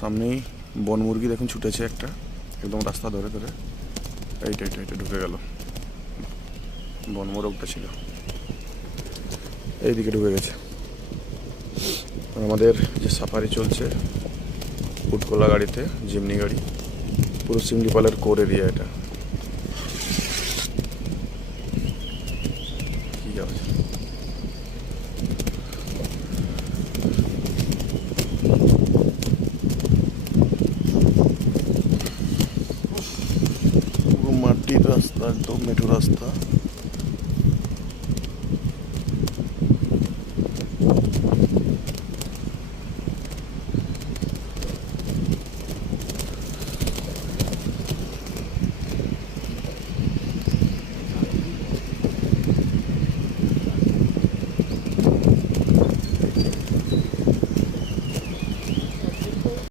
সামনেই বন মুরগি দেখুন ছুটেছে একটা, একদম রাস্তা ধরে ধরে। এইটা ঢুকে গেল, বন মোরগটা ছিল এইদিকে ঢুকে গেছে। আমাদের যে সাফারি চলছে উটকোলা গাড়িতে, জিমনি গাড়ি, পুরো সিমলিপালের কোর এরিয়া এটা। কি আছে পুরো মাটির রাস্তা, একদম মেঠো রাস্তা।